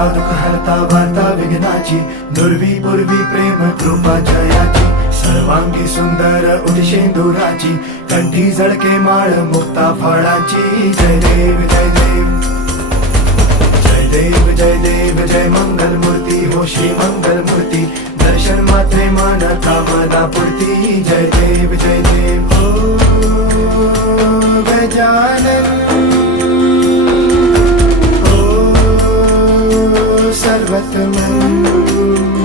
हरता दुःख हरता वार्ता विघ्नाची, दुर्वी पूर्वी प्रेम कृपा जयाची, सर्वांगी सुंदर उदिशेंदुराची, कंठी झळके माळ मुक्ता फळाची. जय देव जय देव जय देव जय देव जय मंगल मूर्ती हो श्री मंगल मूर्ती, दर्शन मात्रे मन कामना पूर्ती. जय देव जय देव हो गजानन हो सर्वतमन.